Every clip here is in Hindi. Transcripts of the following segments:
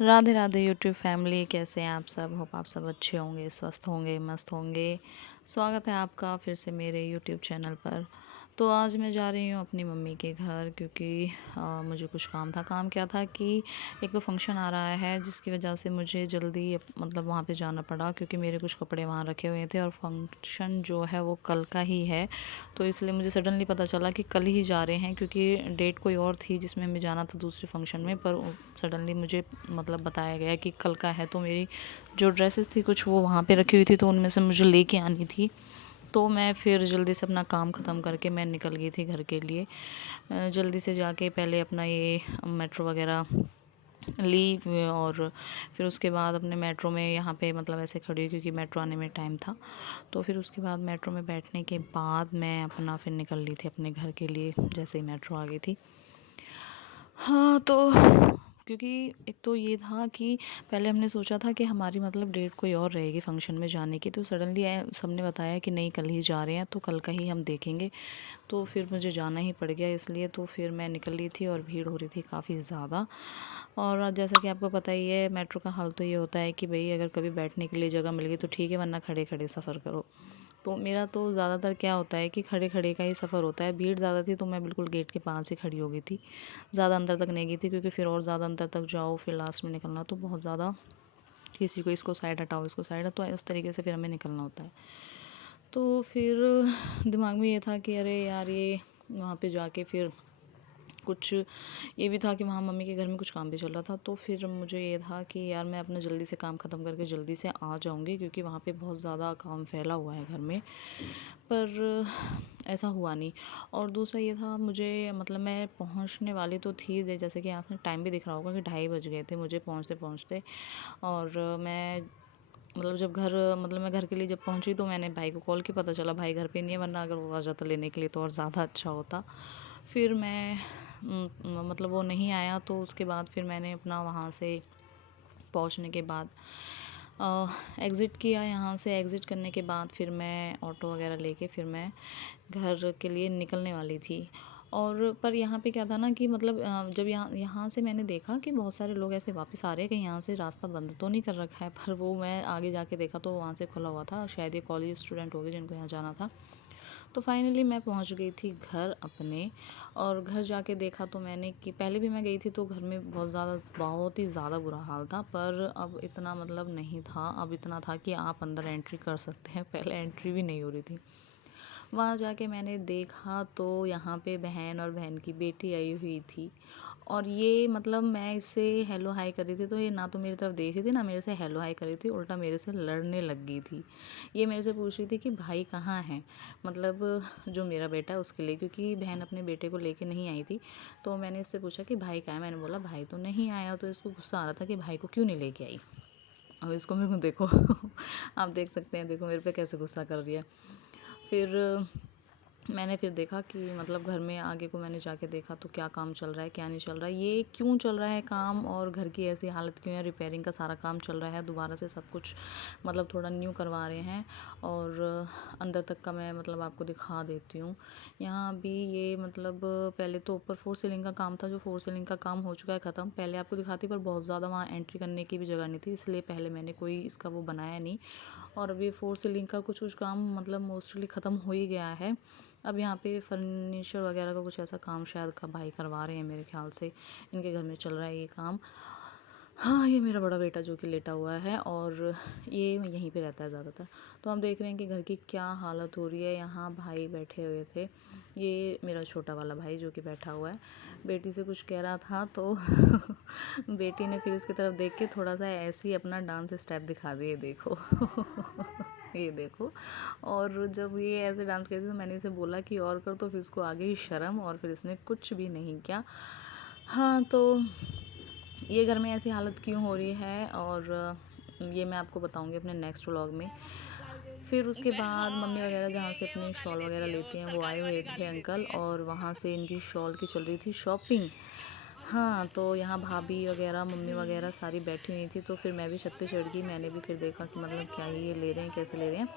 राधे राधे यूट्यूब फैमिली, कैसे हैं आप सब। होप आप सब अच्छे होंगे, स्वस्थ होंगे, मस्त होंगे। स्वागत है आपका फिर से मेरे यूट्यूब चैनल पर। तो आज मैं जा रही हूँ अपनी मम्मी के घर, क्योंकि मुझे कुछ काम था। काम क्या था कि एक तो फंक्शन आ रहा है, जिसकी वजह से मुझे जल्दी मतलब वहाँ पे जाना पड़ा, क्योंकि मेरे कुछ कपड़े वहाँ रखे हुए थे और फंक्शन जो है वो कल का ही है। तो इसलिए मुझे सडनली पता चला कि कल ही जा रहे हैं, क्योंकि डेट कोई और थी जिसमें हमें जाना था दूसरे फंक्शन में, पर सडनली मुझे मतलब बताया गया कि कल का है। तो मेरी जो ड्रेसेस थी कुछ वो वहाँ पे रखी हुई थी, तो उनमें से मुझे लेके आनी थी। तो मैं फिर जल्दी से अपना काम ख़त्म करके मैं निकल गई थी घर के लिए। जल्दी से जाके पहले अपना ये मेट्रो वगैरह ली, और फिर उसके बाद अपने मेट्रो में यहाँ पे मतलब ऐसे खड़ी हुई, क्योंकि मेट्रो आने में टाइम था। तो फिर उसके बाद मेट्रो में बैठने के बाद मैं अपना फिर निकल ली थी अपने घर के लिए, जैसे ही मेट्रो आ गई थी। हाँ, तो क्योंकि एक तो ये था कि पहले हमने सोचा था कि हमारी मतलब डेट कोई और रहेगी फंक्शन में जाने की, तो सडनली सबने बताया कि नहीं, कल ही जा रहे हैं, तो कल का ही हम देखेंगे। तो फिर मुझे जाना ही पड़ गया, इसलिए तो फिर मैं निकल ली थी और भीड़ हो रही थी काफ़ी ज़्यादा। और जैसा कि आपको पता ही है, मेट्रो का हाल तो ये होता है कि भाई अगर कभी बैठने के लिए जगह मिल गई तो ठीक है, वरना खड़े खड़े सफ़र करो। तो मेरा तो ज़्यादातर क्या होता है कि खड़े खड़े का ही सफ़र होता है। भीड़ ज़्यादा थी तो मैं बिल्कुल गेट के पास ही खड़ी हो गई थी, ज़्यादा अंदर तक नहीं गई थी, क्योंकि फिर और ज़्यादा अंदर तक जाओ फिर लास्ट में निकलना तो बहुत ज़्यादा, किसी को इसको साइड हटाओ, इसको साइड, तो उस तरीके से फिर हमें निकलना होता है। तो फिर दिमाग में ये था कि अरे यार, ये वहाँ पे जाके फिर कुछ ये भी था कि वहाँ मम्मी के घर में कुछ काम भी चल रहा था। तो फिर मुझे ये था कि यार मैं अपना जल्दी से काम ख़त्म करके जल्दी से आ जाऊँगी, क्योंकि वहाँ पे बहुत ज़्यादा काम फैला हुआ है घर में। पर ऐसा हुआ नहीं। और दूसरा ये था, मुझे मतलब मैं पहुँचने वाली तो थी, जैसे कि आपने टाइम भी दिख रहा होगा कि 2:30 बज गए थे मुझे पहुँचते पहुँचते। और मैं मतलब जब घर मतलब मैं घर के लिए जब पहुँची तो मैंने भाई को कॉल किया, पता चला भाई घर पे नहीं है, वरना अगर वो आ जाता लेने के लिए तो और ज़्यादा अच्छा होता। फिर मैं मतलब वो नहीं आया, तो उसके बाद फिर मैंने अपना वहाँ से पहुँचने के बाद एग्ज़िट किया। यहाँ से एग्ज़िट करने के बाद फिर मैं ऑटो वगैरह लेके फिर मैं घर के लिए निकलने वाली थी। और पर यहाँ पे क्या था ना कि मतलब जब यहाँ यहाँ से मैंने देखा कि बहुत सारे लोग ऐसे वापस आ रहे हैं, कि यहाँ से रास्ता बंद तो नहीं कर रखा है, पर वो मैं आगे जाके देखा तो वहाँ से खुला हुआ था। शायद ये कॉलेज स्टूडेंट हो गए जिनको यहाँ जाना था। तो फाइनली मैं पहुंच गई थी घर अपने। और घर जाके देखा तो मैंने कि पहले भी मैं गई थी तो घर में बहुत ही ज़्यादा बुरा हाल था, पर अब इतना मतलब नहीं था। अब इतना था कि आप अंदर एंट्री कर सकते हैं, पहले एंट्री भी नहीं हो रही थी। वहाँ जाके मैंने देखा तो यहाँ पे बहन और बहन की बेटी आई हुई थी। और ये मतलब मैं इससे हेलो हाय कर रही थी, तो ये ना तो मेरी तरफ देख रही थी ना मेरे से हेलो हाय कर रही थी, उल्टा मेरे से लड़ने लग गई थी। ये मेरे से पूछ रही थी कि भाई कहाँ है, मतलब जो मेरा बेटा है उसके लिए, क्योंकि बहन अपने बेटे को लेके नहीं आई थी। तो मैंने इससे पूछा कि भाई कहाँ है, मैंने बोला भाई तो नहीं आया। तो इसको गुस्सा आ रहा था कि भाई को क्यों नहीं लेके आई। अब इसको मेरे को देखो आप देख सकते हैं, देखो मेरे पे कैसे गुस्सा कर रही है। फिर मैंने फिर देखा कि मतलब घर में आगे को मैंने जाके देखा तो क्या काम चल रहा है क्या नहीं चल रहा है, ये क्यों चल रहा है काम, और घर की ऐसी हालत क्यों है। रिपेयरिंग का सारा काम चल रहा है, दोबारा से सब कुछ मतलब थोड़ा न्यू करवा रहे हैं। और अंदर तक का मैं मतलब आपको दिखा देती हूँ। यहाँ भी ये मतलब पहले तो ऊपर फोर सीलिंग का काम था, जो फोर सीलिंग का काम हो चुका है ख़त्म। पहले आपको दिखाती, पर बहुत ज़्यादा वहाँ एंट्री करने की भी जगह नहीं थी, इसलिए पहले मैंने कोई इसका वो बनाया नहीं। और अभी फोर सीलिंग का कुछ कुछ काम मतलब मोस्टली ख़त्म हो ही गया है। अब यहाँ पे फर्नीचर वगैरह का कुछ ऐसा काम शायद का भाई करवा रहे हैं, मेरे ख्याल से इनके घर में चल रहा है ये काम। हाँ, ये मेरा बड़ा बेटा जो कि लेटा हुआ है, और ये यहीं पे रहता है ज़्यादातर। तो हम देख रहे हैं कि घर की क्या हालत हो रही है। यहाँ भाई बैठे हुए थे, ये मेरा छोटा वाला भाई जो कि बैठा हुआ है, बेटी से कुछ कह रहा था, तो बेटी ने फिर इसकी तरफ देख के थोड़ा सा ऐसे ही अपना डांस स्टेप दिखा दिए, देखो ये देखो। और जब ये ऐसे डांस करती तो मैंने इसे बोला कि और कर, तो फिर इसको आ गई शर्म और फिर इसने कुछ भी नहीं किया। हाँ, तो ये घर में ऐसी हालत क्यों हो रही है, और ये मैं आपको बताऊंगी अपने नेक्स्ट व्लॉग में। फिर उसके बाद मम्मी वगैरह जहाँ से अपनी शॉल वगैरह लेती हैं वो आए हुए थे अंकल, और वहाँ से इनकी शॉल की चल रही थी शॉपिंग। हाँ, तो यहाँ भाभी वगैरह मम्मी वगैरह सारी बैठी हुई थी, तो फिर मैं भी छत पे चढ़ गई। मैंने भी फिर देखा कि मतलब क्या ये ले रहे हैं, कैसे ले रहे हैं।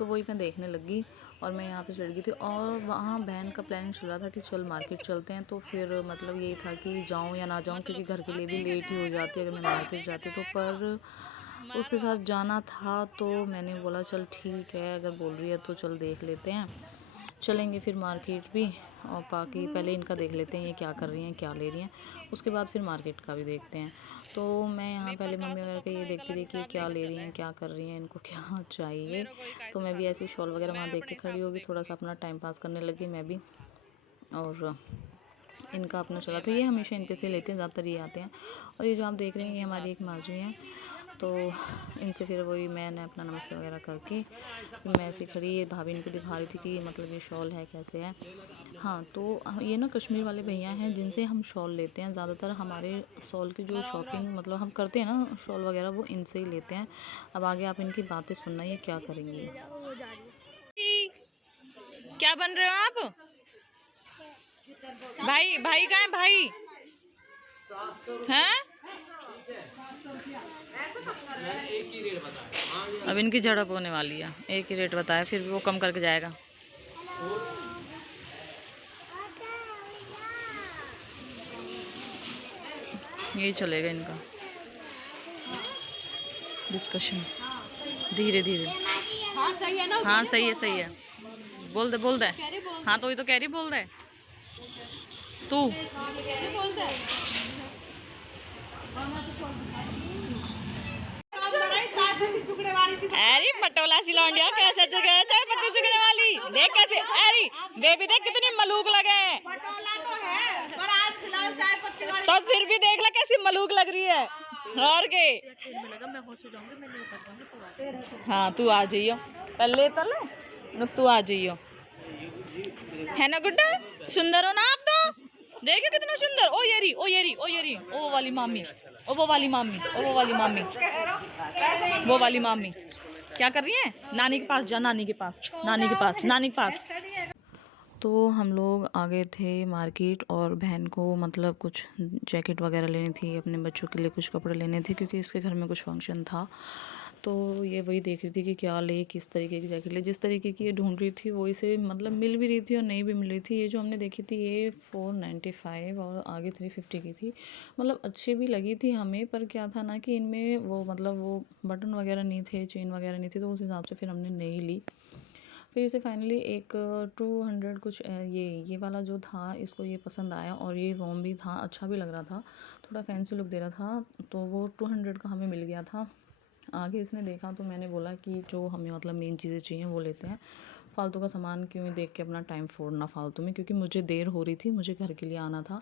तो वही मैं देखने लगी और मैं यहाँ पे चढ़ गई थी। और वहाँ बहन का प्लान चल रहा था कि चल मार्केट चलते हैं, तो फिर मतलब यही था कि जाऊँ या ना जाऊँ, क्योंकि घर के लिए भी लेट ही हो जाती अगर मैं मार्केट जाती तो। पर उसके साथ जाना था तो मैंने बोला चल ठीक है, अगर बोल रही है तो चल देख लेते हैं, चलेंगे फिर मार्केट भी। और बाकी पहले इनका देख लेते हैं ये क्या कर रही हैं, क्या ले रही हैं, उसके बाद फिर मार्केट का भी देखते हैं। तो मैं यहाँ पहले मम्मी वगैरह का ये देखती रही कि क्या ले रही हैं, क्या कर रही हैं, इनको क्या चाहिए। तो मैं भी ऐसी शॉल वगैरह वहाँ देख के खड़ी होगी, थोड़ा सा अपना टाइम पास करने लगी मैं भी। और इनका अपना चला था, ये हमेशा इनके से लेते हैं, ज़्यादातर ये आते हैं। और ये जो आप देख रहे हैं ये हमारी एक माजी हैं, तो इनसे फिर वही मैंने अपना नमस्ते वगैरह करके फिर मैं ऐसे खड़ी, ये भाभी इनको दिखा रही थी कि मतलब ये शॉल है कैसे है। हाँ, तो ये ना कश्मीर वाले भैया हैं जिनसे हम शॉल लेते हैं ज़्यादातर। हमारे शॉल की जो शॉपिंग मतलब हम करते हैं ना शॉल वगैरह, वो इनसे ही लेते हैं। अब आगे आप इनकी बातें सुनना, ये क्या करेंगे। क्या बन रहे हो आप? भाई भाई कहाँ है भाई? हैं? अब इनकी झड़प होने वाली है, एक ही रेट बताया फिर भी वो कम करके जाएगा। यही चलेगा इनका डिस्कशन धीरे धीरे। हाँ सही है ना? हाँ सही है सही है, बोल दे। हाँ तो ये तो कह रही बोल दे तू। अरे पटोला सी लौंडिया कैसे जगह चाय पत्ती चुगने वाली, देख कैसे। अरे बेबी देख कितनी मलूक लगे हैं। पटोला तो है पर आज फिलहाल चाय पत्ती वाली, तो फिर भी देख ले कैसी मलूक लग रही है। और के हाँ तू आ जाइयो पहले तो तू आ जाइयो, है ना गुड्डा? सुंदर हो ना आप तो, देखो कितना सुंदर। ओ येरी ओ येरी ओ येरी, ओ वाली मामी, ओ वो वाली मामी, ओ वो वाली मामी, वो वाली मामी क्या कर रही है? नानी के पास जा, नानी के पास, नानी के पास, नानी के पास। तो हम लोग आ गए थे मार्केट और बहन को मतलब कुछ जैकेट वगैरह लेनी थी, अपने बच्चों के लिए कुछ कपड़े लेने थे क्योंकि इसके घर में कुछ फंक्शन था। तो ये वही देख रही थी कि क्या ले, किस तरीके की जैकेट ले। जिस तरीके की ये ढूंढ रही थी वो इसे मतलब मिल भी रही थी और नहीं भी मिल रही थी। ये जो हमने देखी थी ये 495 और आगे 350 की थी, मतलब अच्छी भी लगी थी हमें। पर क्या था ना कि इनमें वो मतलब वो बटन वगैरह नहीं थे, चेन वगैरह नहीं थी, तो उस हिसाब से फिर हमने नहीं ली। फिर इसे फाइनली एक 200 कुछ ये वाला जो था इसको ये पसंद आया और ये वॉर्म भी था, अच्छा भी लग रहा था, थोड़ा फैंसी लुक दे रहा था, तो वो 200 का हमें मिल गया था। आगे इसने देखा तो मैंने बोला कि जो हमें मतलब मेन चीज़ें चाहिए वो लेते हैं, फालतू का सामान क्यों ही देख के अपना टाइम फोड़ना फालतू में, क्योंकि मुझे देर हो रही थी, मुझे घर के लिए आना था।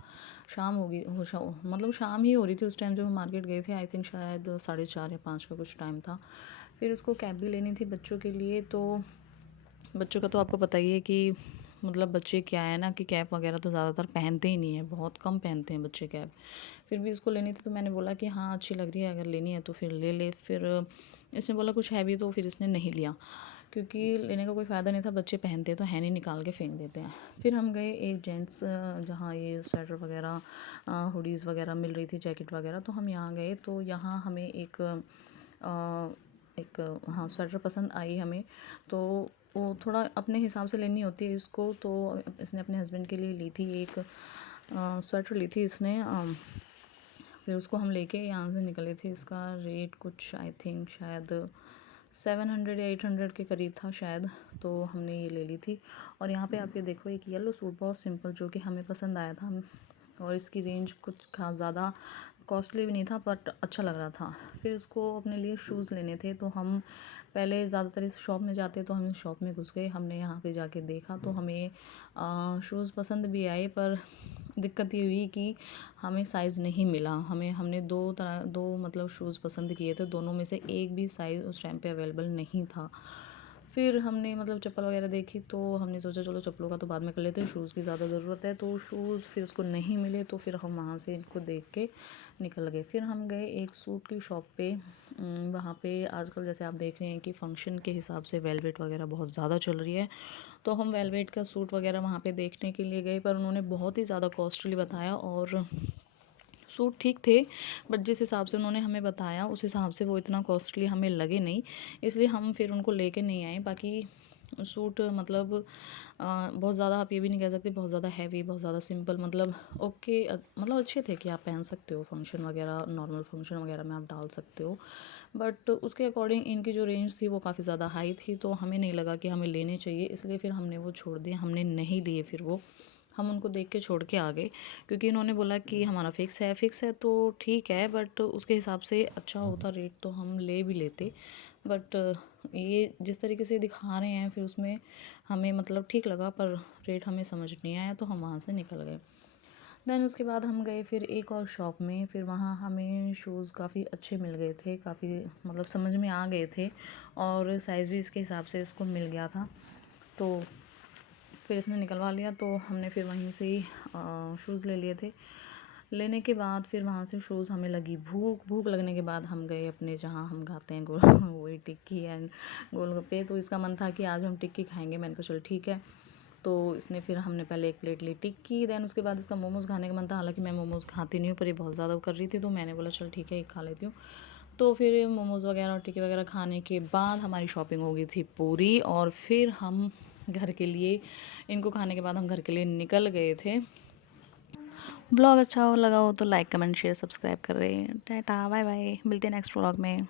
शाम होगी मतलब शाम ही हो रही थी उस टाइम जब हम मार्केट गए थे, आई थिंक शायद 4:30 या 5 का कुछ टाइम था। फिर उसको कैप भी लेनी थी बच्चों के लिए, तो बच्चों का तो आपको पता ही है कि मतलब बच्चे क्या है ना कि कैप वगैरह तो ज़्यादातर पहनते ही नहीं है, बहुत कम पहनते हैं बच्चे कैप। फिर भी इसको लेनी थी तो मैंने बोला कि हाँ अच्छी लग रही है, अगर लेनी है तो फिर ले ले। फिर इसने बोला कुछ हैवी, तो फिर इसने नहीं लिया क्योंकि लेने का कोई फ़ायदा नहीं था, बच्चे पहनते तो है नहीं, निकाल के फेंक देते हैं। फिर हम गए एक जेंट्स जहाँ ये स्वेटर वगैरह हुडीज़ वगैरह मिल रही थी, जैकेट वगैरह, तो हम यहाँ गए। तो यहाँ हमें एक हाँ स्वेटर पसंद आई हमें, तो वो थोड़ा अपने हिसाब से लेनी होती है इसको, तो इसने अपने हस्बैंड के लिए ली थी एक स्वेटर ली थी इसने। फिर उसको हम लेके यहाँ से निकले थे, इसका रेट कुछ आई थिंक शायद 700 या 800 के करीब था शायद, तो हमने ये ले ली थी। और यहाँ पे आप ये देखो एक येलो सूट बहुत सिंपल जो कि हमें पसंद आया था, और इसकी रेंज कुछ खास ज़्यादा कॉस्टली भी नहीं था बट अच्छा लग रहा था। फिर उसको अपने लिए शूज़ लेने थे, तो हम पहले ज़्यादातर इस शॉप में जाते तो हम इस शॉप में घुस गए। हमने यहाँ पे जाके देखा तो हमें शूज़ पसंद भी आए, पर दिक्कत ये हुई कि हमें साइज़ नहीं मिला। हमने दो मतलब शूज़ पसंद किए थे, दोनों में से एक भी साइज़ उस टाइम पे अवेलेबल नहीं था। फिर हमने मतलब चप्पल वगैरह देखी, तो हमने सोचा चलो चप्पलों का तो बाद में कर लेते हैं, शूज़ की ज़्यादा ज़रूरत है। तो शूज़ फिर उसको नहीं मिले, तो फिर हम वहाँ से इनको देख के निकल गए। फिर हम गए एक सूट की शॉप पे, वहाँ पे आजकल जैसे आप देख रहे हैं कि फ़ंक्शन के हिसाब से वेलवेट वगैरह बहुत ज़्यादा चल रही है, तो हम वेलवेट का सूट वगैरह वहाँ पे देखने के लिए गए, पर उन्होंने बहुत ही ज़्यादा कॉस्टली बताया और सूट ठीक थे, बट जिस हिसाब से उन्होंने हमें बताया उस हिसाब से वो इतना कॉस्टली हमें लगे नहीं, इसलिए हम फिर उनको लेके नहीं आए। बाकी सूट मतलब बहुत ज़्यादा आप ये भी नहीं कह सकते बहुत ज़्यादा हैवी, बहुत ज़्यादा सिंपल, मतलब ओके, मतलब अच्छे थे कि आप पहन सकते हो फंक्शन वगैरह, नॉर्मल फंक्शन वगैरह में आप डाल सकते हो। बट उसके अकॉर्डिंग इनकी जो रेंज थी वो काफ़ी ज़्यादा हाई थी, तो हमें नहीं लगा कि हमें लेने चाहिए, इसलिए फिर हमने वो छोड़ दिए, हमने नहीं लिए फिर वो, हम उनको देख के छोड़ के आ गए। क्योंकि इन्होंने बोला कि हमारा फ़िक्स है तो ठीक है, बट उसके हिसाब से अच्छा होता रेट तो हम ले भी लेते। बट ये जिस तरीके से दिखा रहे हैं फिर उसमें हमें मतलब ठीक लगा, पर रेट हमें समझ नहीं आया, तो हम वहाँ से निकल गए। देन उसके बाद हम गए फिर एक और शॉप में, फिर वहाँ हमें शूज़ काफ़ी अच्छे मिल गए थे, काफ़ी मतलब समझ में आ गए थे, और साइज़ भी इसके हिसाब से इसको मिल गया था। तो फिर इसने निकलवा लिया, तो हमने फिर वहीं से ही शूज़ ले लिए थे। लेने के बाद फिर वहाँ से शूज़ हमें लगी भूख लगने के बाद हम गए अपने जहाँ हम खाते हैं गोल वही टिक्की एंड गोलगप्पे। तो इसका मन था कि आज हम टिक्की खाएंगे, मैंने कहा चलो ठीक है। तो इसने फिर हमने पहले एक प्लेट ली टिक्की, देन उसके बाद इसका मोमोज़ खाने का मन था, हालांकि मैं मोमोज़ खाती नहीं हूँ, पर ये बहुत ज़्यादा कर रही थी, तो मैंने बोला चल ठीक है एक खा लेती हूँ। तो फिर मोमोज़ वगैरह और टिक्की वगैरह खाने के बाद हमारी शॉपिंग हो गई थी पूरी, और फिर हम घर के लिए, इनको खाने के बाद हम घर के लिए निकल गए थे। ब्लॉग अच्छा हो लगा हो तो लाइक कमेंट शेयर सब्सक्राइब कर रहे हैं। टाटा बाय बाय, मिलते हैं नेक्स्ट व्लॉग में।